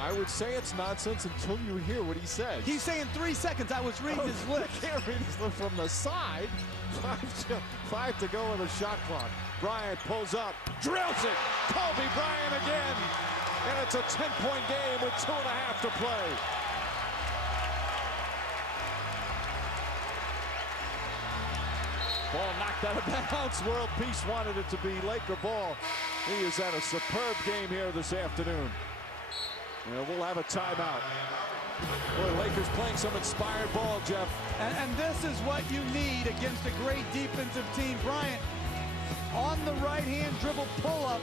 I would say it's nonsense until you hear what he says. He's saying 3 seconds. I was reading his lips. I can't read his lips from the side. Five to go on the shot clock. Bryant pulls up, drills it. Kobe Bryant again. And it's a 10-point game with 2.5 to play. Ball knocked out of bounds. World Peace wanted it to be Laker ball. He is at a superb game here this afternoon. We'll have a timeout. Boy, Lakers playing some inspired ball, Jeff. And this is what you need against a great defensive team. Bryant on the right-hand dribble pull-up.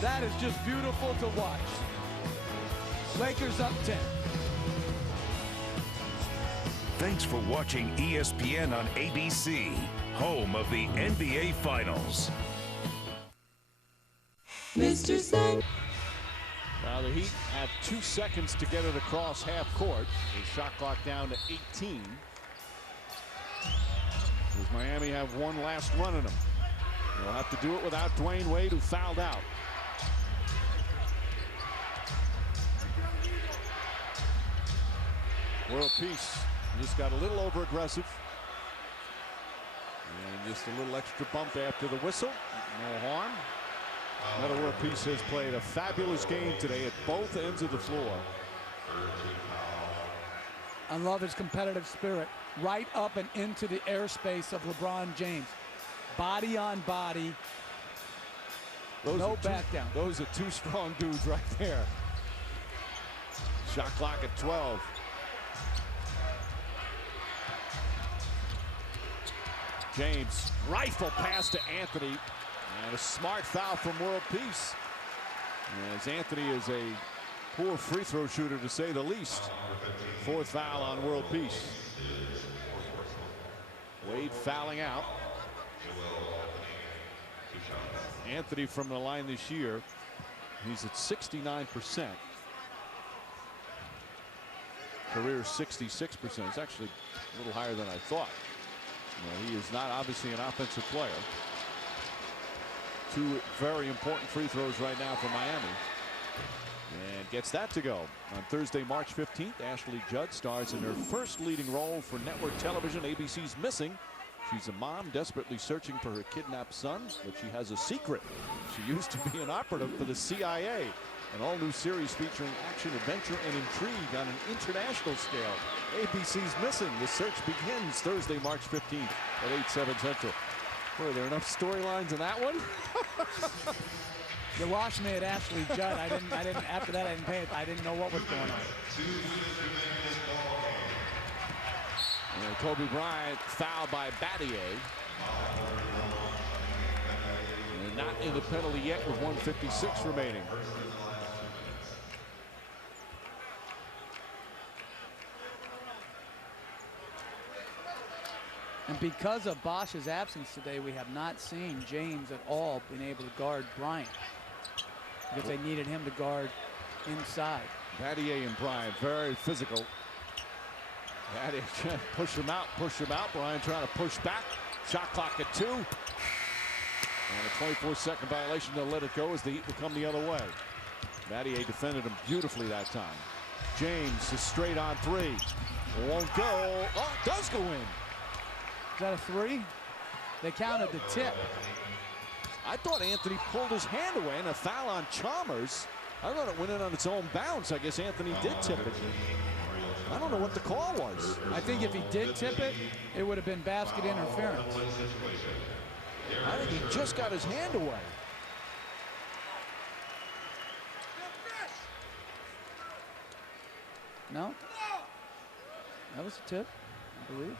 That is just beautiful to watch. Lakers up 10. Thanks for watching ESPN on ABC, home of the NBA Finals. Mr. Sun. Now the Heat have 2 seconds to get it across half court. The shot clock down to 18. Does Miami have one last run in them? They'll have to do it without Dwayne Wade, who fouled out. World Peace just got a little over aggressive. And just a little extra bump after the whistle. No harm. Metta World Peace has played a fabulous game today at both ends of the floor. I love his competitive spirit. Right up and into the airspace of LeBron James. Body on body. No back down. Those are two strong dudes right there. Shot clock at 12. James, rifle pass to Anthony. And a smart foul from World Peace. As Anthony is a poor free throw shooter, to say the least. 4th foul on World Peace. Wade fouling out. Anthony from the line this year, he's at 69%. Career 66%. It's actually a little higher than I thought. He is not obviously an offensive player. 2 very important free throws right now for Miami. And gets that to go. On Thursday, March 15th, Ashley Judd stars in her first leading role for network television. ABC's Missing. She's a mom desperately searching for her kidnapped son, but she has a secret. She used to be an operative for the CIA. An all-new series featuring action, adventure, and intrigue on an international scale. ABC's Missing. The search begins Thursday, March 15th at 8/7 Central. Were there enough storylines in that one? You lost me at Ashley Judd. I didn't. After that, I didn't pay it. I didn't know what was going on. And Kobe Bryant fouled by Battier. And not in the penalty yet with 1:56 remaining. And because of Bosch's absence today, we have not seen James at all been able to guard Bryant. Because they needed him to guard inside. Battier and Bryant very physical. Battier trying to push him out. Bryant trying to push back. Shot clock at 2. And a 24-second violation. They'll let it go as the Heat will come the other way. Battier defended him beautifully that time. James is straight on 3. Won't go. Oh, it does go in. Is that a 3? They counted the tip. I thought Anthony pulled his hand away, and a foul on Chalmers. I thought it went in on its own bounce. I guess Anthony did tip it. I don't know what the call was. I think if he did tip it, it would have been basket interference. I think he just got his hand away. No? That was a tip, I believe.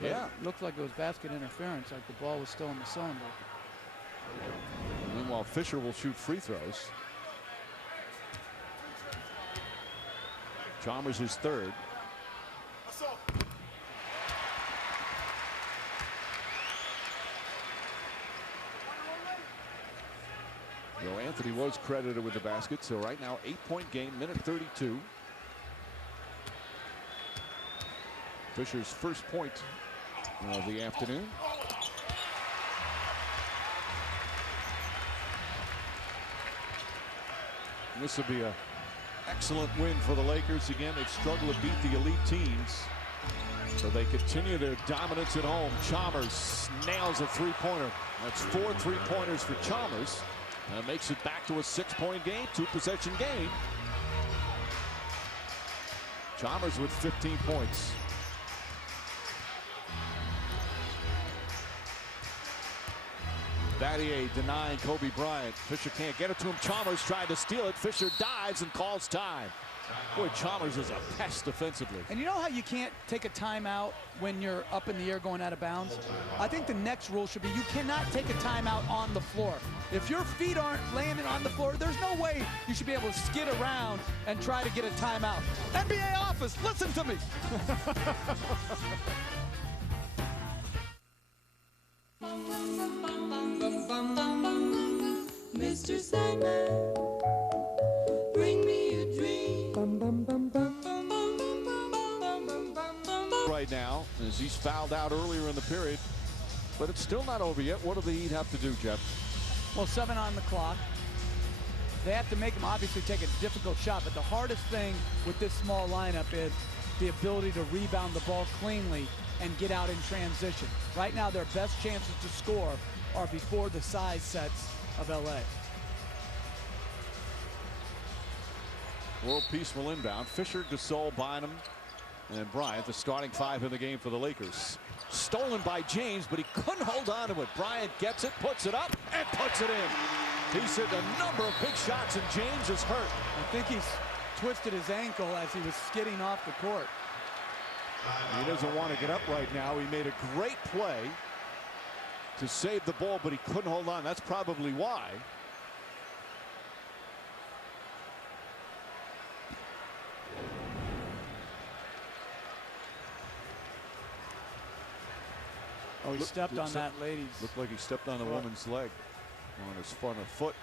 Yeah. It looked like it was basket interference, like the ball was still in the cylinder. Meanwhile, Fisher will shoot free throws. Chalmers is 3rd. Though Anthony was credited with the basket, so right now 8-point game, minute 32. Fisher's first point of the afternoon. This will be a Excellent win for the Lakers. Again, they've struggled to beat the elite teams, so they continue their dominance at home. Chalmers nails a three-pointer. That's 4 3-pointers for Chalmers. That makes it back to a 6-point game, 2-possession game. Chalmers with 15 points. Battier denying Kobe Bryant. Fisher can't get it to him. Chalmers tried to steal it. Fisher dives and calls time. Boy, Chalmers is a pest defensively. And you know how you can't take a timeout when you're up in the air going out of bounds? I think the next rule should be you cannot take a timeout on the floor. If your feet aren't landing on the floor, there's no way you should be able to skid around and try to get a timeout. NBA office, listen to me. Mr. Sandman, bring me a dream. Right now, as he's fouled out earlier in the period, but it's still not over yet. What do the Heat have to do, Jeff? Well, 7 on the clock. They have to make him obviously take a difficult shot, but the hardest thing with this small lineup is the ability to rebound the ball cleanly and get out in transition. Right now, their best chances to score are before the size sets of LA. World Peace will inbound. Fisher, Gasol, Bynum, and Bryant, the starting 5 in the game for the Lakers. Stolen by James, but he couldn't hold on to it. Bryant gets it, puts it up, and puts it in. He's hit a number of big shots, and James is hurt. I think he's twisted his ankle as he was skidding off the court. He doesn't want to get up right now. He made a great play to save the ball, but he couldn't hold on. That's probably why. Oh, he stepped on that lady's. Looked like he stepped on the woman's leg, on his front foot.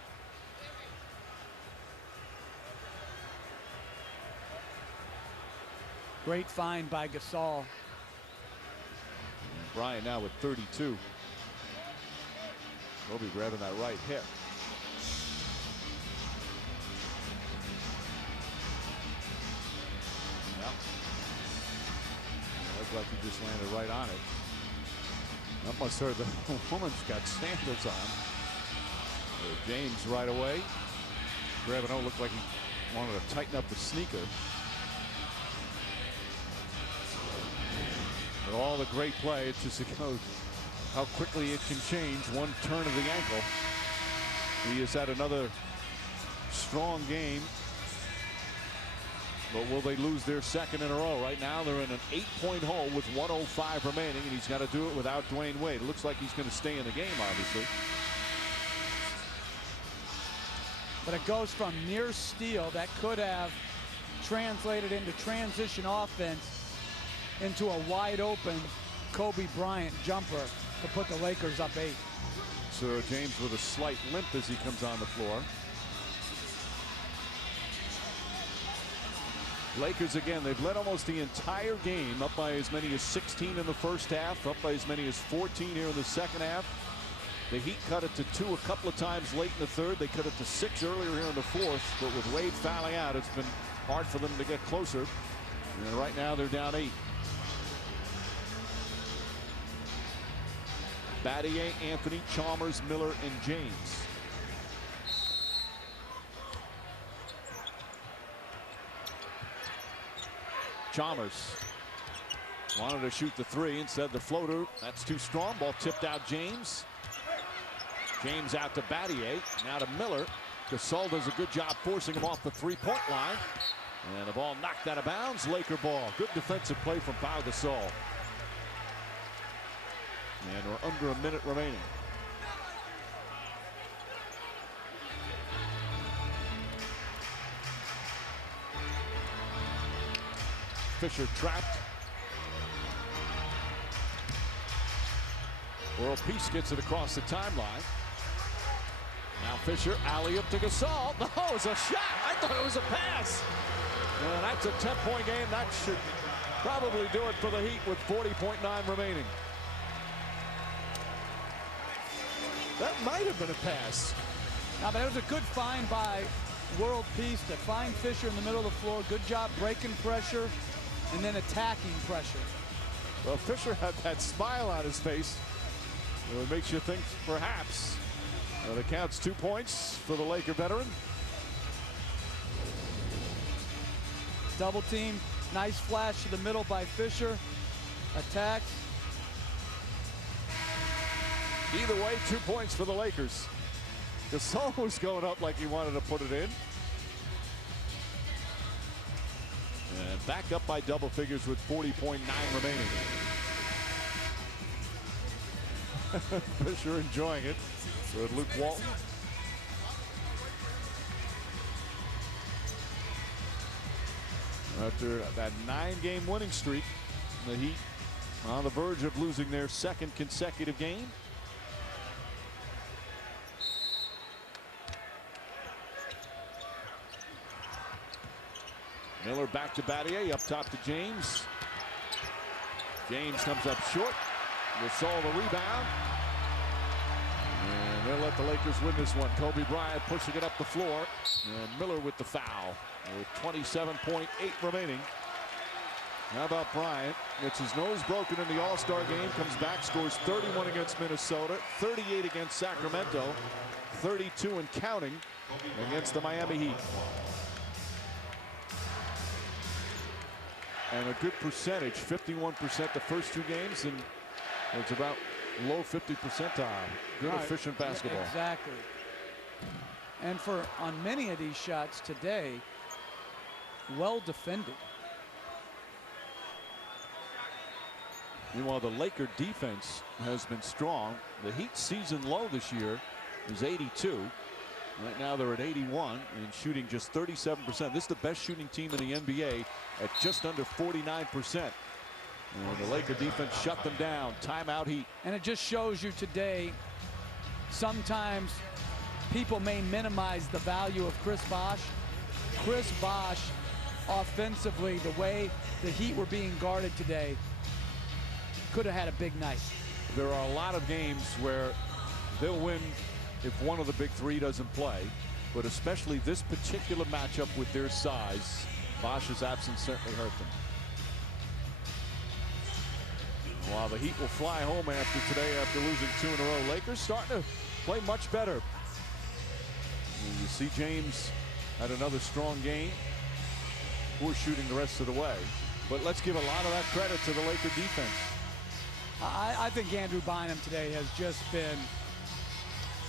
Great find by Gasol. Bryant now with 32. Kobe grabbing that right hip. Yeah. Looked like he just landed right on it. That must hurt. The woman's got sandals on. James right away. Grabbing, looked like he wanted to tighten up the sneaker. But all the great play, it's just how quickly it can change. One turn of the ankle. He has had another strong game. But will they lose their second in a row? Right now they're in an 8-point hole with 1:05 remaining, and he's got to do it without Dwayne Wade. It looks like he's going to stay in the game, obviously. But it goes from near steal that could have translated into transition offense into a wide open Kobe Bryant jumper to put the Lakers up 8. So James with a slight limp as he comes on the floor. Lakers again, they've led almost the entire game, up by as many as 16 in the first half, up by as many as 14 here in the second half. The Heat cut it to 2 a couple of times late in the third. They cut it to 6 earlier here in the fourth, but with Wade fouling out, it's been hard for them to get closer. And right now they're down 8. Battier, Anthony, Chalmers, Miller, and James. Chalmers wanted to shoot the 3, instead the floater. That's too strong. Ball tipped out James. James out to Battier. Now to Miller. Gasol does a good job forcing him off the 3-point line. And the ball knocked out of bounds. Laker ball. Good defensive play from Pau Gasol. And we're under a minute remaining. Fisher trapped. World Peace gets it across the timeline. Now Fisher, alley-up to Gasol. Oh, it's a shot. I thought it was a pass. And that's a 10-point game. That should probably do it for the Heat with 40.9 remaining. That might have been a pass. Now, but it was a good find by world peace to find Fisher in the middle of the floor. Good job breaking pressure and then attacking pressure. Well, Fisher had that smile on his face. It makes you think perhaps it counts 2 points for the Laker veteran. Double team. Nice flash to the middle by Fisher. Attacks. Either way, 2 points for the Lakers. Gasol was going up like he wanted to put it in. And back up by double figures with 40.9 remaining. Fisher enjoying it with Luke Walton. After that 9-game winning streak, the Heat on the verge of losing their second consecutive game. Miller back to Battier, up top to James. James comes up short. Gasol the rebound. And they'll let the Lakers win this one. Kobe Bryant pushing it up the floor. And Miller with the foul with 27.8 remaining. How about Bryant? Gets his nose broken in the All-Star game. Comes back, scores 31 against Minnesota, 38 against Sacramento, 32 and counting against the Miami Heat. And a good percentage, 51% the first 2 games, and it's about low 50 percentile. Good, right. Efficient basketball. Exactly. And on many of these shots today, well defended. Meanwhile, the Laker defense has been strong. The Heat season low this year is 82. Right now they're at 81 and shooting just 37%. This is the best shooting team in the NBA at just under 49%. And the Laker defense shut them down. Timeout Heat. And it just shows you today, sometimes people may minimize the value of Chris Bosh. Chris Bosh, offensively, the way the Heat were being guarded today, could have had a big night. There are a lot of games where they'll win if one of the big 3 doesn't play, but especially this particular matchup with their size, Bosh's absence certainly hurt them. While the Heat will fly home after today after losing 2 in a row, Lakers starting to play much better. And you see James had another strong game. Poor shooting the rest of the way, but let's give a lot of that credit to the Laker defense. I think Andrew Bynum today has just been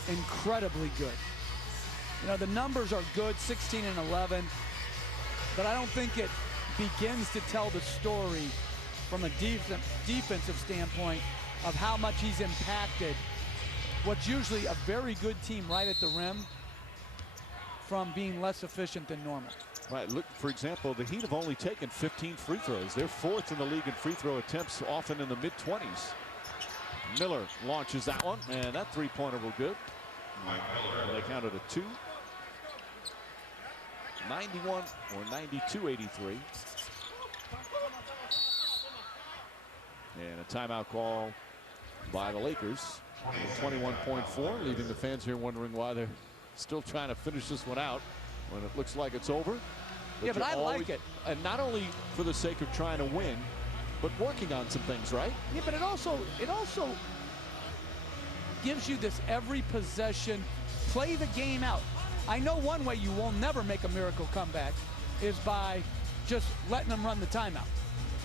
incredibly good. You know, the numbers are good, 16 and 11, but I don't think it begins to tell the story from a defensive standpoint of how much he's impacted what's usually a very good team right at the rim from being less efficient than normal. Right, look, for example, the Heat have only taken 15 free throws. They're 4th in the league in free throw attempts, often in the mid-20s. Miller launches that one, and that 3-pointer will good. They counted a 2. 91 or 92-83. And a timeout call by the Lakers. 21.4, leaving the fans here wondering why they're still trying to finish this one out when it looks like it's over. Yeah, but I like it. And not only for the sake of trying to win, but working on some things, right? Yeah, but it also gives you this every possession, play the game out. I know one way you will never make a miracle comeback is by just letting them run the timeout.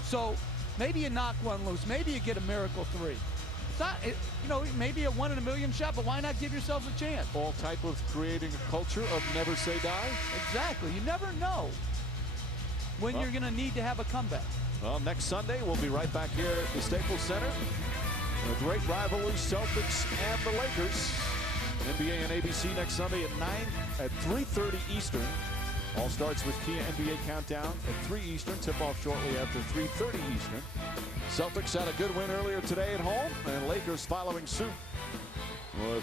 So maybe you knock one loose, maybe you get a miracle 3. It's not, you know, maybe a 1 in a million shot, but why not give yourselves a chance? All type of creating a culture of never say die. Exactly. You never know when you're going to need to have a comeback. Well, next Sunday we'll be right back here at the Staples Center. A great rivalry, Celtics and the Lakers. NBA and ABC next Sunday at 3:30 Eastern. All starts with Kia NBA Countdown at 3 Eastern. Tip-off shortly after 3:30 Eastern. Celtics had a good win earlier today at home, and Lakers following suit. Well,